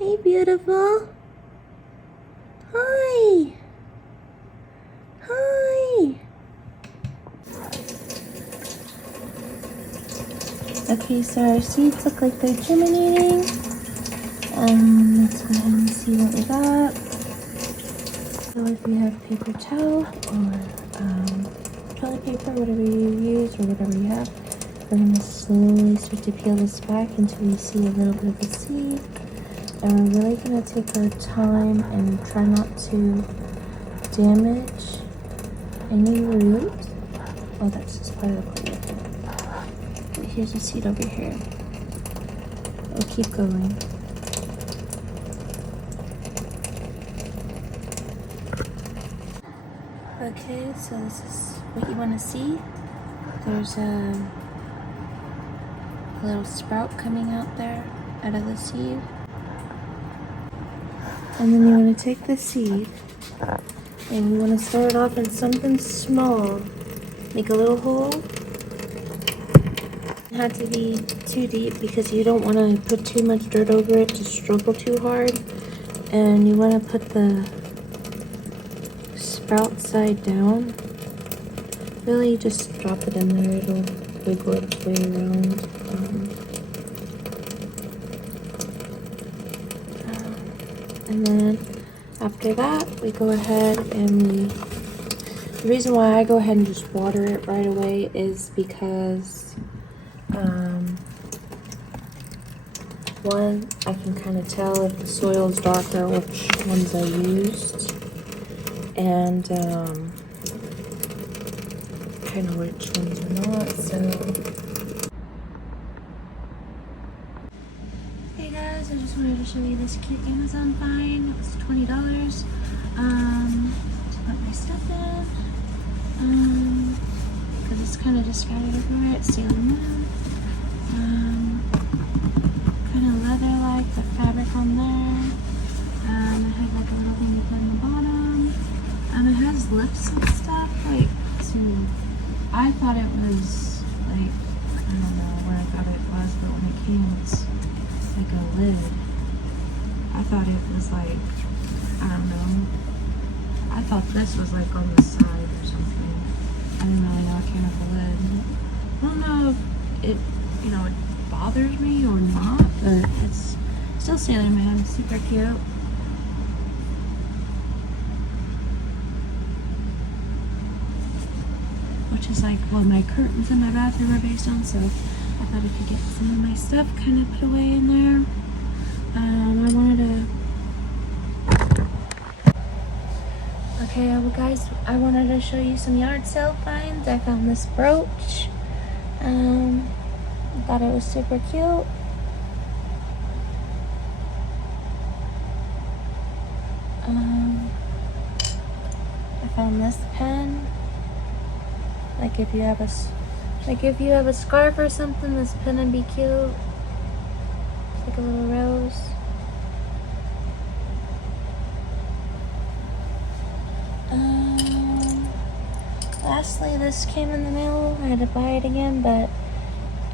Hey, beautiful. Hi. Hi. Okay, so our seeds look like they're germinating. Let's go ahead and see what we got. So if you have paper towel or toilet paper, whatever you use or whatever you have, we're going to slowly start to peel this back until you see a little bit of the seed. And we're really going to take our time and try not to damage any root. Oh, that's just part of the plant. But here's a seed over here. We'll keep going. Okay, so this is what you want to see. There's a little sprout coming out there out of the seed. And then you want to take the seed and you want to start off in something small. Make a little hole. It had to be too deep because you don't want to put too much dirt over it to struggle too hard. And you want to put the sprout side down. Really just drop it in there, it'll wiggle its way around. And then after that, we go ahead and the reason why I go ahead and just water it right away is because one, I can kind of tell if the soil is darker which ones I used, and kind of which ones are not. So hey guys, I just wanted to show you this cute Amazon find. It was $20 to put my stuff in, because it's kind of just scattered everywhere. It's Sailor Moon, kind of leather-like, the fabric on there. It had like a little thing to put on the bottom. It has lips and stuff. Like, so I thought it was like, I don't know what I thought it was, but when it came, it's like a lid. I thought it was like, I don't know. I thought this was like on the side or something. I didn't really know it came with a lid. I don't know if it, you know, it bothers me or not, but it's still Sailor Man, super cute. Which is like what my curtains in my bathroom are based on, so I thought I could get some of my stuff kind of put away in there. I wanted to... Okay, well guys, I wanted to show you some yard sale finds. I found this brooch. I thought it was super cute. I found this pen. Like if you have a scarf or something, this pen would be cute. It's like a little rose. Lastly, this came in the mail. I had to buy it again, but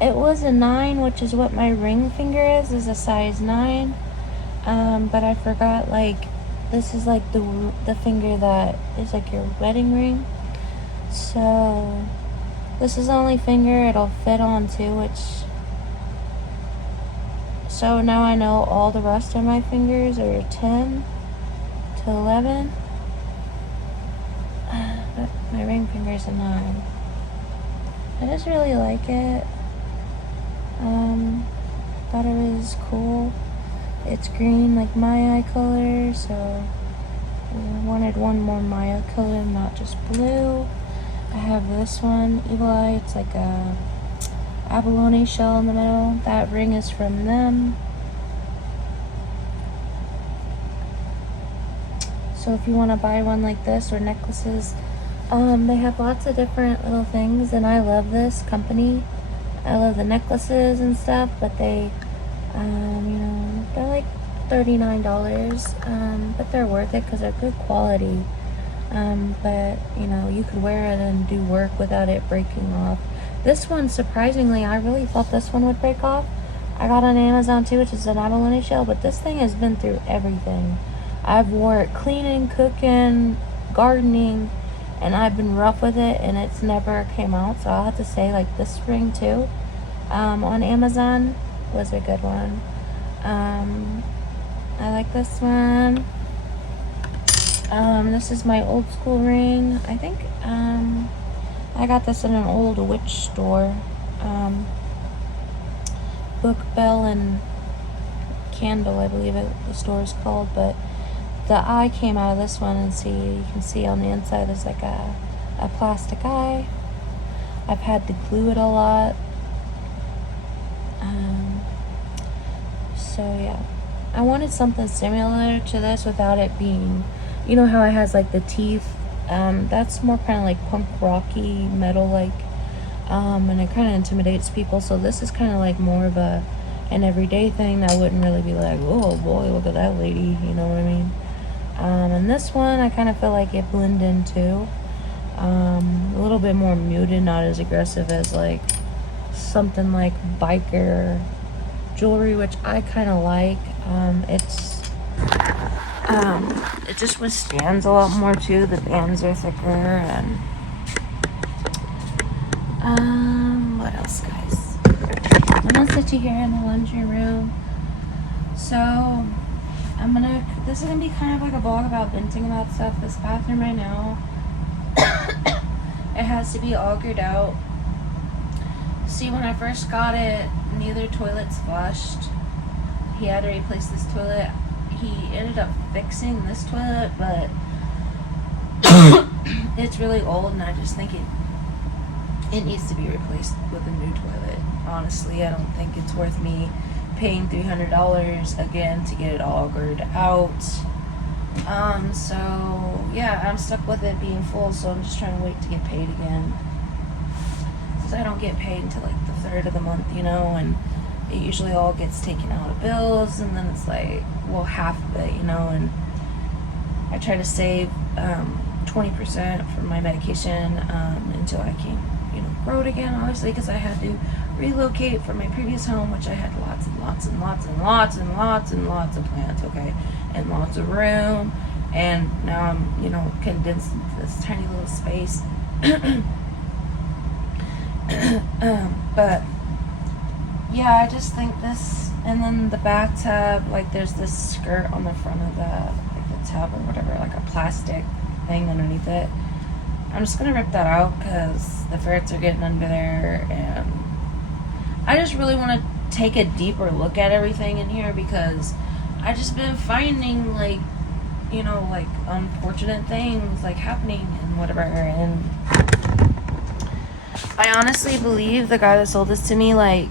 it was a 9, which is what my ring finger is a size 9. But I forgot, like, this is like the finger that is like your wedding ring. So this is the only finger it'll fit on too, so now I know all the rest of my fingers are 10 to 11. But my ring finger is a 9. I just really like it. Thought it was cool. It's green like my eye color, so I wanted one more Maya color, not just blue. I have this one, Evil Eye. It's like a abalone shell in the middle. That ring is from them. So if you want to buy one like this or necklaces, they have lots of different little things, and I love this company. I love the necklaces and stuff, but they, you know, they're like $39, but they're worth it because they're good quality. But you know, you could wear it and do work without it breaking off. This one, surprisingly, I really thought this one would break off. I got on Amazon too, which is an abalone shell, but this thing has been through everything. I've wore it cleaning, cooking, gardening, and I've been rough with it, and it's never came out. So I'll have to say, like, this spring too, on Amazon was a good one. I like this one. This is my old school ring. I think I got this in an old witch store. Book, Bell, and Candle, I believe the store is called, but the eye came out of this one, and you can see on the inside there's like a plastic eye. I've had to glue it a lot. So yeah, I wanted something similar to this without it being, you know how it has like the teeth. That's more kind of like punk rocky metal like, and it kind of intimidates people. So this is kind of like more of an everyday thing that wouldn't really be like, oh boy, look at that lady, you know what I mean? And this one, I kind of feel like it blended in too. A little bit more muted, not as aggressive as like something like biker jewelry, which I kind of like. It just withstands a lot more too. The bands are thicker, and what else, guys? I'm gonna sit you here in the laundry room. So this is gonna be kind of like a vlog about venting about stuff. This bathroom right now, it has to be augured out. See, when I first got it, neither toilet's flushed. He had to replace this toilet. He ended up fixing this toilet, but it's really old, and I just think it needs to be replaced with a new toilet. Honestly, I don't think it's worth me paying $300 again to get it augured out. So yeah, I'm stuck with it being full, so I'm just trying to wait to get paid again, because I don't get paid until like the 3rd of the month, you know, and it usually all gets taken out of bills, and then it's like, well, half of it, you know, and I try to save 20% for my medication until I can, you know, grow it again, obviously, because I had to relocate from my previous home, which I had lots and lots and lots and lots and lots and lots of plants, okay, and lots of room, and now I'm, you know, condensed into this tiny little space. But yeah, I just think this, and then the bathtub, like there's this skirt on the front of the tub or whatever, like a plastic thing underneath it. I'm just gonna rip that out because the ferrets are getting under there, and I just really want to take a deeper look at everything in here, because I just been finding, like, you know, like unfortunate things like happening and whatever, and I honestly believe the guy that sold this to me like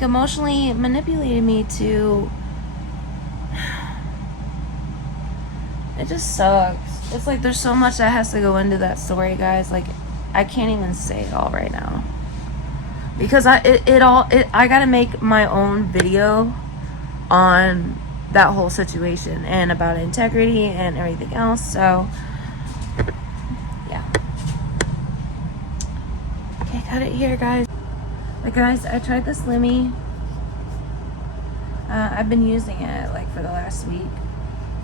emotionally manipulated me to. It just sucks. It's like there's so much that has to go into that story, guys. Like, I can't even say it all right now, because I gotta make my own video on that whole situation and about integrity and everything else. So yeah, okay, cut it here, guys. Like, guys, I tried this Lumi. I've been using it like for the last week.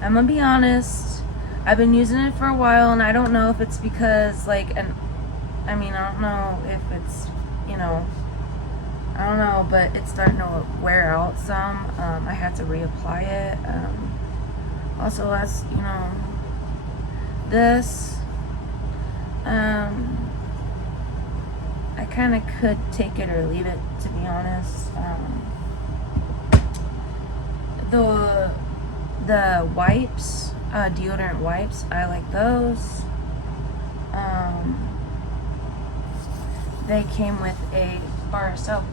I'm gonna be honest, I've been using it for a while, and I don't know if it's because like, I don't know if it's, you know, I don't know, but it's starting to wear out some. I had to reapply it. Also, that's, you know, this, I kind of could take it or leave it, to be honest. The wipes, deodorant wipes, I like those. They came with a bar of soap.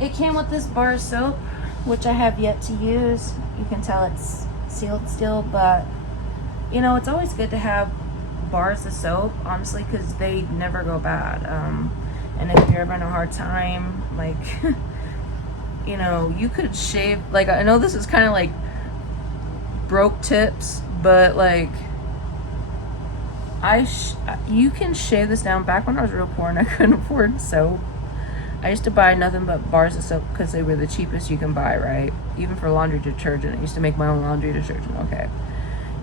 It came with this bar of soap, which I have yet to use. You can tell it's sealed still, but you know, it's always good to have bars of soap, honestly, because they never go bad. And if you're having a hard time, like, you know, you could shave, like, I know this is kind of like broke tips, but like, you can shave this down. Back when I was real poor and I couldn't afford soap, I used to buy nothing but bars of soap because they were the cheapest you can buy, right? Even for laundry detergent. I used to make my own laundry detergent, okay.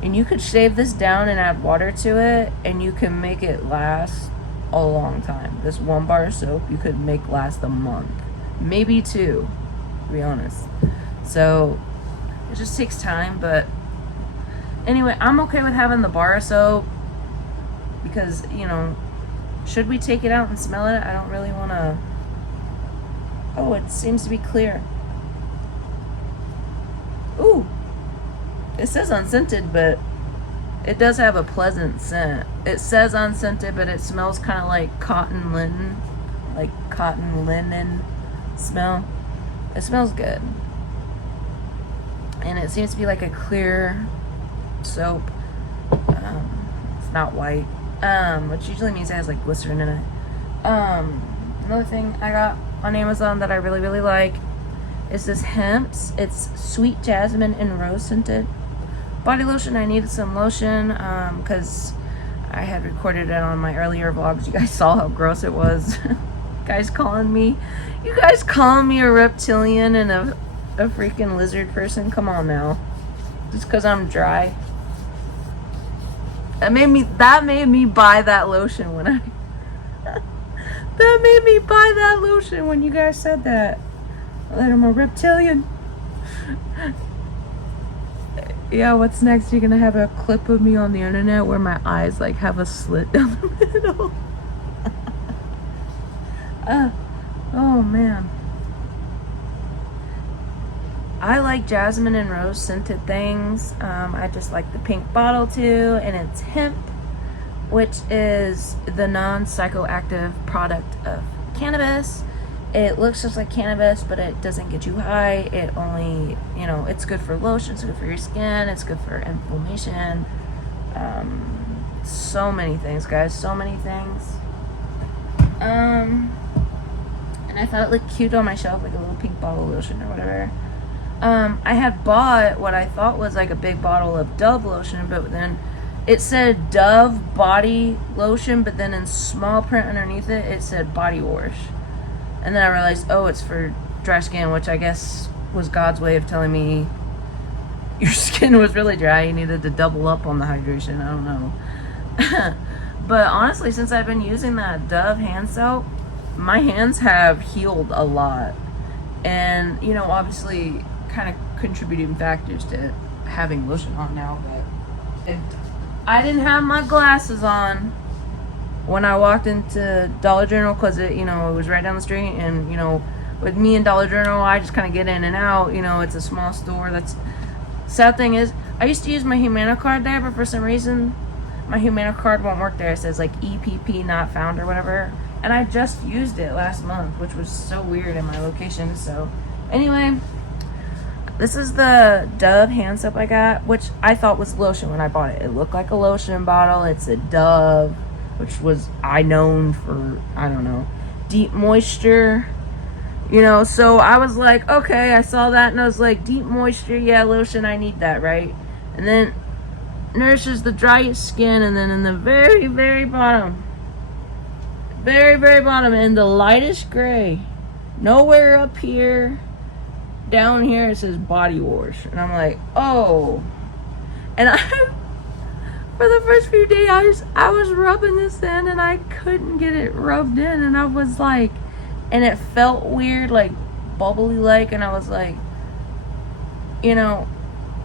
And you could shave this down and add water to it, and you can make it last a long time. This 1 bar of soap you could make last a month. Maybe 2, to be honest. So, it just takes time, but anyway, I'm okay with having the bar of soap because, you know, should we take it out and smell it? I don't really want to... Oh, it seems to be clear. Ooh. It says unscented, but it does have a pleasant scent. It says unscented, but it smells kind of like cotton linen. Like cotton linen smell. It smells good. And it seems to be like a clear soap. It's not white. Which usually means it has like glycerin in it. Another thing I got on Amazon that I really, really like is this Hemp's. It's sweet jasmine and rose scented body lotion. I needed some lotion because I had recorded it on my earlier vlogs. You guys saw how gross it was. You guys calling me a reptilian and a freaking lizard person? Come on now. Just because I'm dry. That made me buy that lotion when I that made me buy that lotion when you guys said that I'm a reptilian. Yeah, what's next? You're gonna have a clip of me on the internet where my eyes like have a slit down the middle. Oh man. I like jasmine and rose scented things. I just like the pink bottle too, and it's hemp, which is the non-psychoactive product of cannabis. It looks just like cannabis, but it doesn't get you high. It only, you know, it's good for lotion, it's good for your skin, it's good for inflammation. So many things, guys, so many things. And I thought it looked cute on my shelf, like a little pink bottle of lotion or whatever. I had bought what I thought was like a big bottle of Dove lotion, but then it said Dove body lotion, but then in small print underneath it, it said body wash. And then I realized, oh, it's for dry skin, which I guess was God's way of telling me your skin was really dry. You needed to double up on the hydration. I don't know. But honestly, since I've been using that Dove hand soap, my hands have healed a lot. And, you know, obviously kind of contributing factors to having lotion on now. But I didn't have my glasses on when I walked into Dollar General because it, you know, it was right down the street, and, you know, with me and Dollar General, I just kind of get in and out. You know, it's a small store. That's sad thing is, I used to use my Humana card there, but for some reason, my Humana card won't work there. It says like EPP not found or whatever, and I just used it last month, which was so weird in my location. So anyway, this is the Dove hand soap I got, which I thought was lotion when I bought it. It looked like a lotion bottle. It's a Dove, which was I known for, I don't know, deep moisture, you know. So I was like, okay, I saw that and I was like, deep moisture, yeah, lotion, I need that, right? And then nourishes the driest skin, and then in the very, very bottom, in the lightest gray, nowhere up here, down here, it says body wash. And I'm like, oh. And for the first few days, I was rubbing this in and I couldn't get it rubbed in, and I was like, and it felt weird, like bubbly like, and I was like, you know,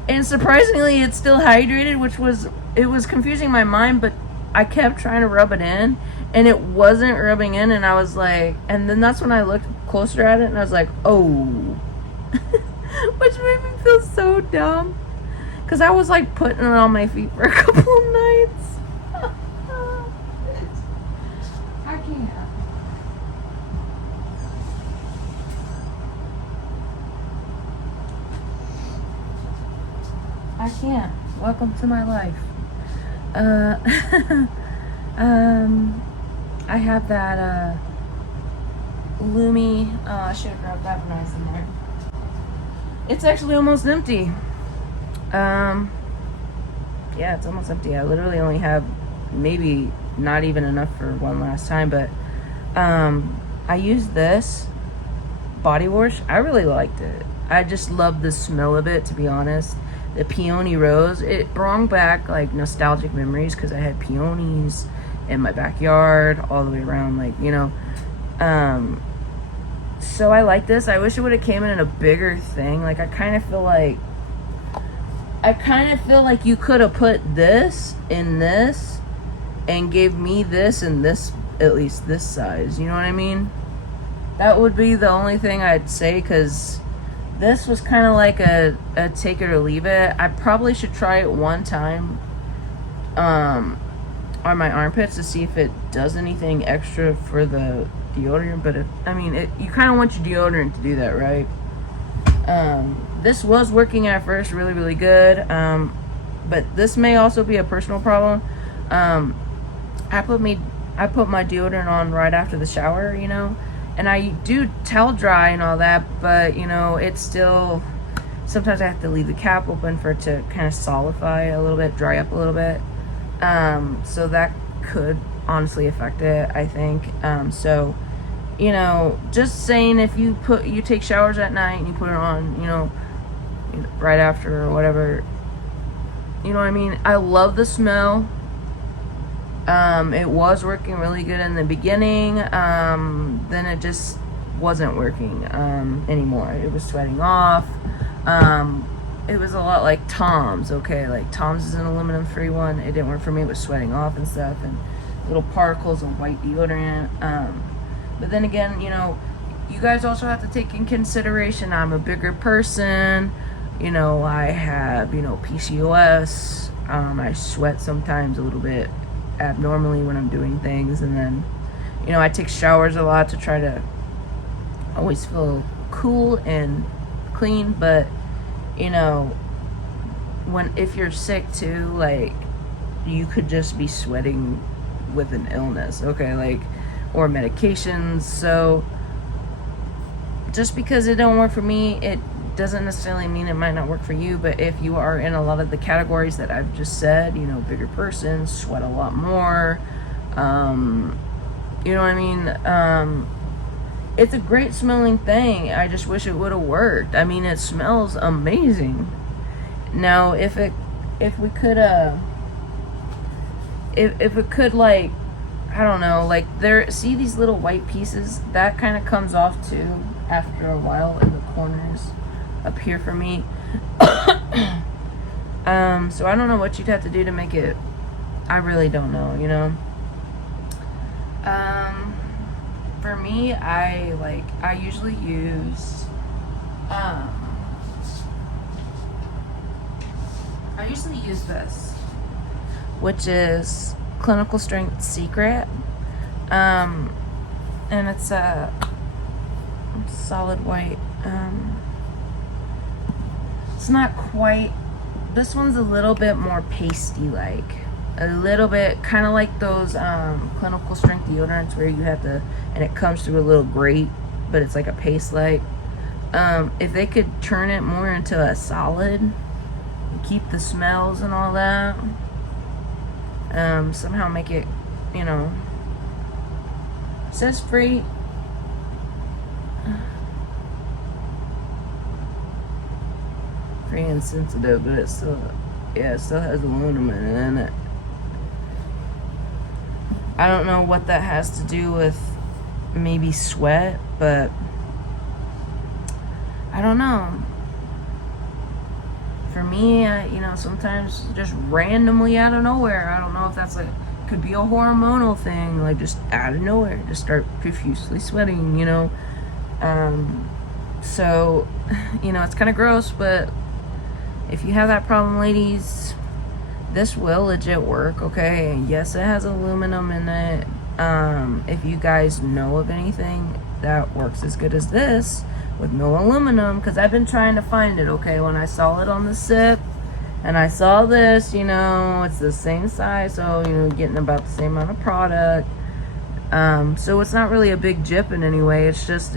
and surprisingly it's still hydrated, which was, it was confusing my mind, but I kept trying to rub it in and it wasn't rubbing in, and I was like, and then that's when I looked closer at it and I was like, oh. Which made me feel so dumb, because I was like putting it on my feet for a couple of nights. I can't. I can't. Welcome to my life. I have that Lumi. I should have grabbed that when I was in there. It's actually almost empty. Yeah, it's almost empty. I literally only have maybe not even enough for one last time, but I used this body wash. I really liked it. I just love the smell of it, to be honest. The peony rose, it brought back like nostalgic memories because I had peonies in my backyard all the way around, like, you know. So I like this. I wish it would have came in a bigger thing. Like, I kind of feel like you could have put this in this and gave me this and this, at least this size, you know what I mean? That would be the only thing I'd say, because this was kind of like a take it or leave it. I probably should try it one time on my armpits to see if it does anything extra for the deodorant. But you kind of want your deodorant to do that, right? This was working at first really, really good. But this may also be a personal problem. I put my deodorant on right after the shower, you know, and I do towel dry and all that, but, you know, it's still, sometimes I have to leave the cap open for it to kind of solidify a little bit, dry up a little bit. So that could honestly affect it, I think. So, you know, just saying, if you take showers at night and you put it on, you know, right after or whatever, you know what I mean? I love the smell. It was working really good in the beginning. Then it just wasn't working anymore. It was sweating off. It was a lot like Tom's, okay? Like, Tom's is an aluminum-free one. It didn't work for me. It was sweating off and stuff, and little particles of white deodorant. But then again, you know, you guys also have to take in consideration I'm a bigger person. You know, I have, you know, PCOS. I sweat sometimes a little bit abnormally when I'm doing things, and then, you know, I take showers a lot to try to always feel cool and clean. But, you know, if you're sick too, like, you could just be sweating with an illness, okay, like, or medications. So just because it don't work for me, it doesn't necessarily mean it might not work for you. But if you are in a lot of the categories that I've just said, you know, bigger person, sweat a lot more, you know what I mean? It's a great smelling thing. I just wish it would have worked. I mean, it smells amazing. Now, if it could like, I don't know, like, see these little white pieces? That kind of comes off too after a while in the corners up here for me. So I don't know what you'd have to do to make it. I really don't know, you know. For me, I usually use this, which is Clinical Strength Secret, and it's a solid white. It's not quite, this one's a little bit more pasty, like a little bit kind of like those clinical strength deodorants where you have to, and it comes through a little grate, but it's like a paste like. If they could turn it more into a solid, keep the smells and all that, somehow make it, you know, it says free. Free and sensitive, but it still has aluminum in it. I don't know what that has to do with maybe sweat, but I don't know. For me, you know, sometimes just randomly out of nowhere, I don't know if that's like, could be a hormonal thing, like just out of nowhere, just start profusely sweating, you know. So, you know, it's kind of gross, but if you have that problem, ladies, this will legit work, okay? And yes, it has aluminum in it. If you guys know of anything that works as good as this with no aluminum, because I've been trying to find it, okay? When I saw it on the sip and I saw this, you know, it's the same size, so, you know, getting about the same amount of product. So it's not really a big jip in any way. It just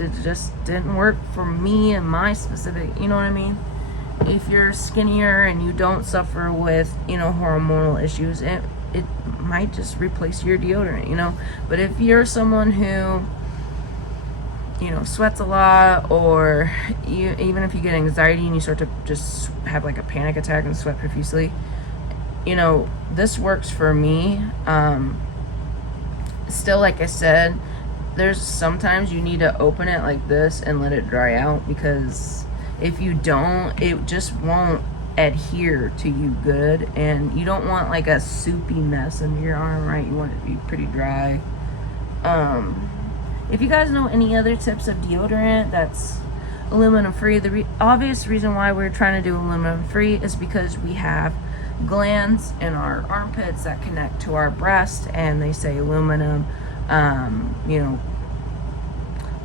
didn't work for me and my specific, you know what I mean? If you're skinnier and you don't suffer with, you know, hormonal issues, it might just replace your deodorant, you know. But if you're someone who you know, sweats a lot, or even if you get anxiety and you start to just have like a panic attack and sweat profusely, you know, this works for me. Still, like I said, there's sometimes you need to open it like this and let it dry out, because if you don't, it just won't adhere to you good, and you don't want like a soupy mess under your arm, right? You want it to be pretty dry. If you guys know any other tips of deodorant that's aluminum free, the obvious reason why we're trying to do aluminum free is because we have glands in our armpits that connect to our breast, and they say aluminum,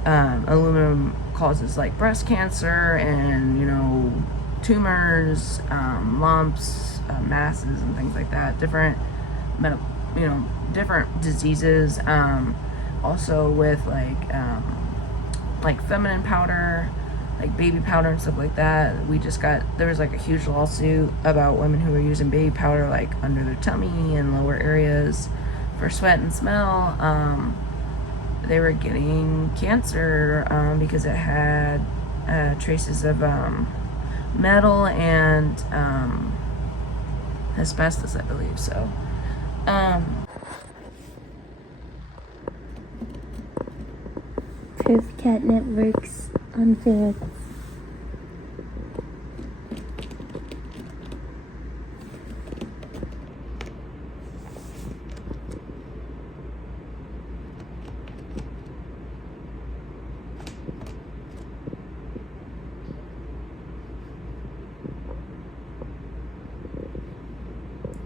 aluminum causes like breast cancer and, you know, tumors, lumps, masses and things like that, different different diseases. Also with like feminine powder, like baby powder and stuff like that. There was like a huge lawsuit about women who were using baby powder like under their tummy and lower areas for sweat and smell. They were getting cancer because it had traces of metal and asbestos, I believe. So Proof catnip works on ferrets.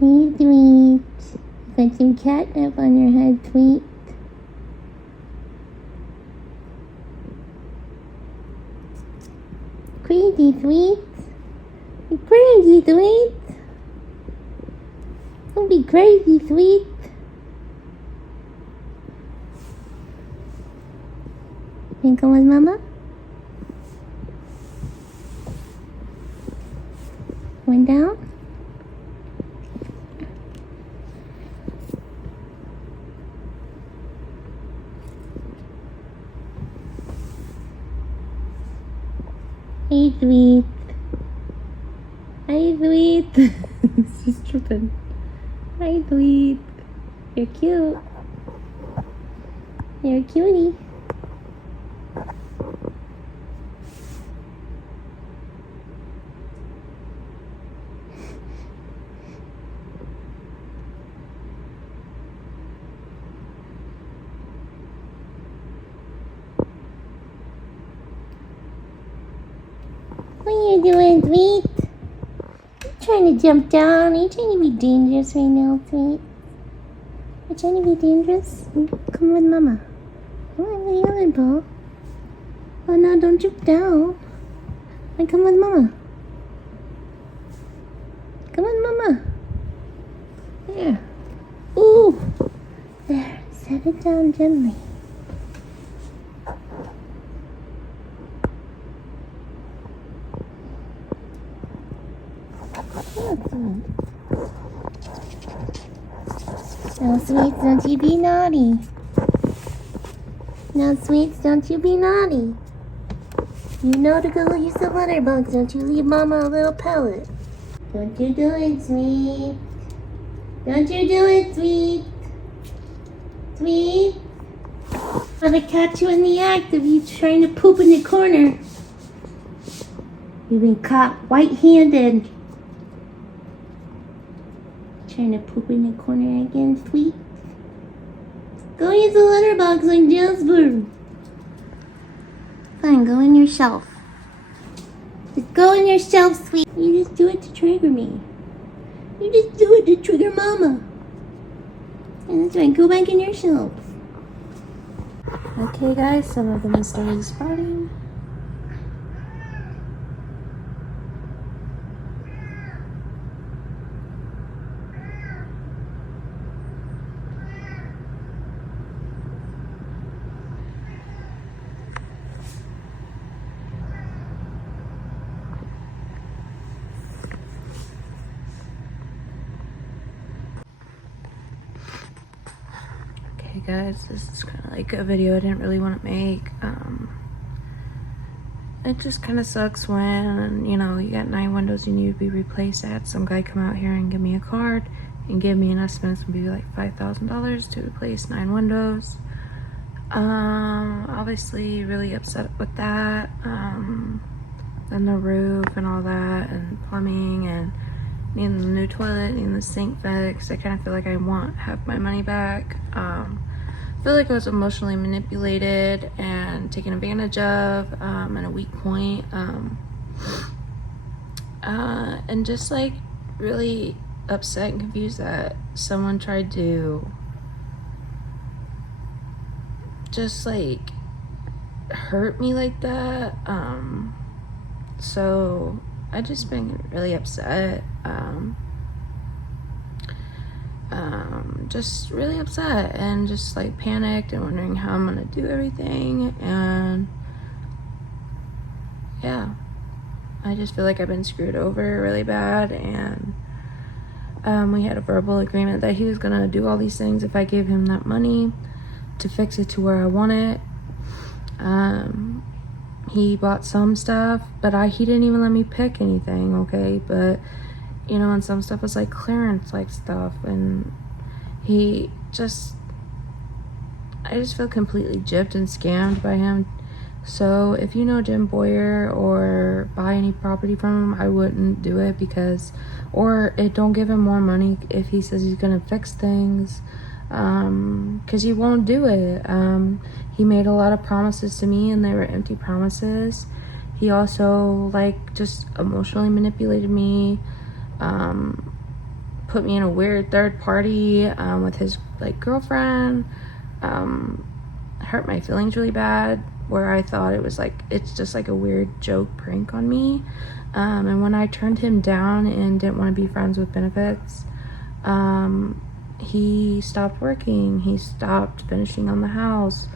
Hey, Tweet. Got some catnip on your head, Tweet. Crazy, Tweet. You're crazy, Tweet. Don't be crazy, Tweet. You come with Mama? Went down? Hey, Sweet. Hi, Sweet. She's tripping. Hi, Sweet. You're cute. You're a cutie. What are you doing, Sweet? You trying to jump down? Are you trying to be dangerous right now, Sweet? You're trying to be dangerous? Come with Mama. Come on with the other ball. Oh no, don't jump down. And come with Mama. Come with Mama. There. Ooh. There. Set it down gently. Now, Sweets, don't you be naughty. Now, Sweets, don't you be naughty. You know to go use the litter box. Don't you leave Mama a little pellet. Don't you do it, Sweet. Don't you do it, Sweet. Sweet. I'm gonna catch you in the act of you trying to poop in the corner. You've been caught white-handed. Trying to poop in the corner again, Sweet. Go use the litter box like Jasper. Fine, go in your shelf. Just go in your shelf, Sweet. You just do it to trigger me. You just do it to trigger Mama. And that's right, go back in your shelf. Okay, guys, some of them started sprouting. Okay guys, this is kind of like a video I didn't really want to make. it just kind of sucks when, you know, you got 9 windows you need to be replaced. I had some guy come out here and give me a card and give me an estimate. It's gonna be like $5,000 to replace 9 windows. Obviously really upset with that. And the roof and all that, and plumbing, and needing the new toilet, needing the sink fixed. I kind of feel like I want half my money back. I feel like I was emotionally manipulated and taken advantage of, at a weak point. And just like really upset and confused that someone tried to just like hurt me like that. So I just been really upset. Just really upset and just like panicked and wondering how I'm gonna do everything. And yeah, I just feel like I've been screwed over really bad. And we had a verbal agreement that he was gonna do all these things if I gave him that money to fix it to where I want it. He bought some stuff, but he didn't even let me pick anything, okay? But, you know, and some stuff was like clearance like stuff, and I just feel completely gypped and scammed by him. So if you know Jim Boyer or buy any property from him, I wouldn't do it or don't give him more money if he says he's gonna fix things, because he won't do it. He made a lot of promises to me and they were empty promises. He also like just emotionally manipulated me, put me in a weird third party with his like girlfriend, hurt my feelings really bad, where I thought it's just like a weird joke prank on me. And when I turned him down and didn't want to be friends with benefits, he stopped working, he stopped finishing on the house,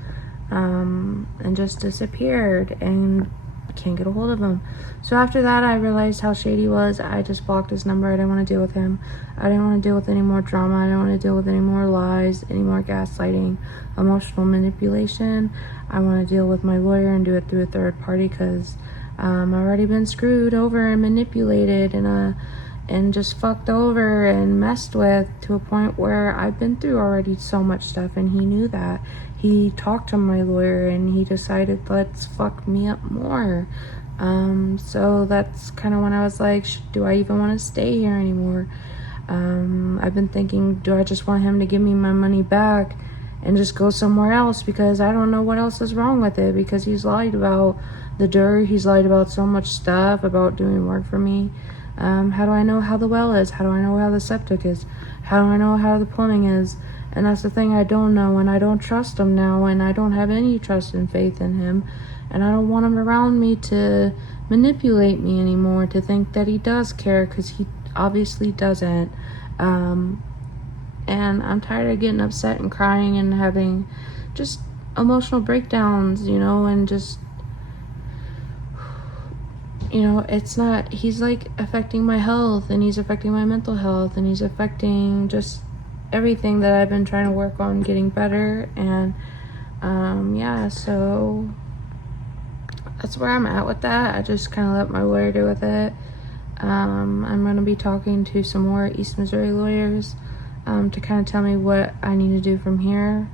and just disappeared, and can't get a hold of him. So after that, I realized how shady he was. I just blocked his number. I didn't want to deal with him. I didn't want to deal with any more drama. I didn't want to deal with any more lies, any more gaslighting, emotional manipulation. I want to deal with my lawyer and do it through a third party, because I've already been screwed over and manipulated and just fucked over and messed with, to a point where I've been through already so much stuff, and he knew that. He talked to my lawyer and he decided, let's fuck me up more. So that's kind of when I was like, do I even want to stay here anymore? I've been thinking, do I just want him to give me my money back and just go somewhere else, because I don't know what else is wrong with it, because he's lied about the dirt, he's lied about so much stuff, about doing work for me. How do I know how the well is? How do I know how the septic is? How do I know how the plumbing is? And that's the thing, I don't know, and I don't trust him now, and I don't have any trust and faith in him, and I don't want him around me to manipulate me anymore, to think that he does care, because he obviously doesn't. And I'm tired of getting upset and crying and having just emotional breakdowns, you know, and just, you know, he's like affecting my health, and he's affecting my mental health, and he's affecting just everything that I've been trying to work on getting better. And yeah, so that's where I'm at with that. I just kind of let my lawyer do with it. I'm going to be talking to some more East Missouri lawyers to kind of tell me what I need to do from here.